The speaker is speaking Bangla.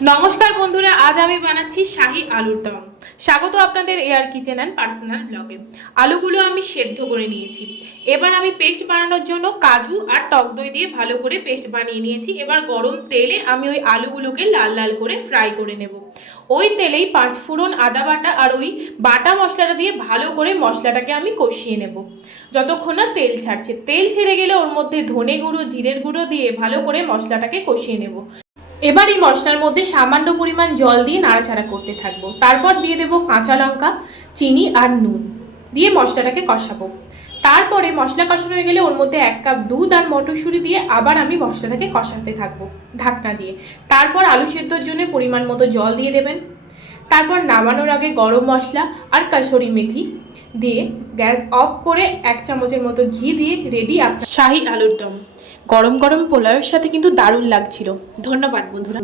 নমস্কার বন্ধুরা, আজ আমি বানাচ্ছি শাহী আলুর দম। স্বাগত আপনাদের এআর কিচেন অ্যান্ড পার্সোনাল ব্লগে। আলুগুলো আমি সেদ্ধ করে নিয়েছি। এবার আমি পেস্ট বানানোর জন্য কাজু আর টক দই দিয়ে ভালো করে পেস্ট বানিয়ে নিয়েছি। এবার গরম তেলে আমি ওই আলুগুলোকে লাল লাল করে ফ্রাই করে নেব। ওই তেলেই 5 ফোড়ন, আদা বাটা আর ওই বাটা মশলাটা দিয়ে ভালো করে মশলাটাকে আমি কষিয়ে নেব যতক্ষণ না তেল ছাড়ছে। তেল ছেড়ে গেলে ওর মধ্যে ধনে গুঁড়ো, জিরের গুঁড়ো দিয়ে ভালো করে মশলাটাকে কষিয়ে নেব। এবার এই মশলার মধ্যে সামান্য পরিমাণ জল দিয়ে নাড়াচাড়া করতে থাকবো। তারপর দিয়ে দেবো কাঁচা লঙ্কা, চিনি আর নুন দিয়ে মশলাটাকে কষাবো। তারপরে মশলা কষানো হয়ে গেলে ওর মধ্যে 1 কাপ দুধ আর মটরশুঁটি দিয়ে আবার আমি মশলাটাকে কষাতে থাকবো ঢাকনা দিয়ে। তারপর আলু সেদ্ধর জন্য পরিমাণ মতো জল দিয়ে দেবেন। তারপর নামানোর আগে গরম মশলা আর কাসুরি মেথি দিয়ে গ্যাস অফ করে 1 চামচের মতো ঘি দিয়ে রেডি আপনার শাহী আলুর দম। গরম গরম পোলাওয়ের সাথে কিন্তু দারুণ লাগছিল। ধন্যবাদ বন্ধুরা।